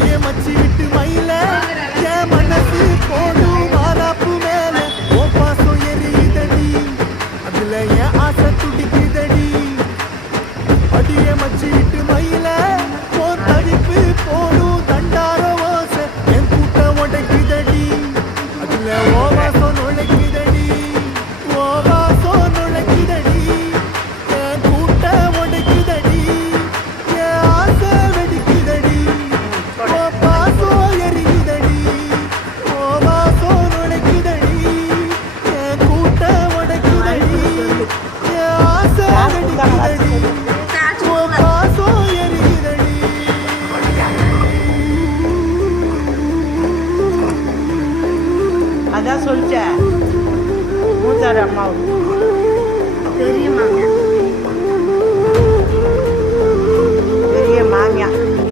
அடியே மச்சி விட்டு மயில என் மனசு போடும் மாறாப்பு மேல ஓ பாசம் எரியுதடி அதுல என் ஆசை துடிக்குதடி அடியே மச்சி விட்டு மயில ஓ தவிப்பு போடும் தண்டார ஓசை என் கூட்ட உடைக்குதடி அதுல ஓ வாசம் நுழைக்குதடி ஓ வாசம் நுழைக்குதடி என் கூட்ட உடைக்குதடி என் ஆசை வெடிக்குதடி ஓ பாசம் எரியுதடி ஓ வாசம் நுழைக்குதடி என் கூட்ட உடைக்குதடி என் ஆசை வெடிக்குதடி ஓ பாசம் எரியுதடி. அதான் சொல்லிச்சேன் மூத்தாரு அம்மாவுக்கு தெரியுமா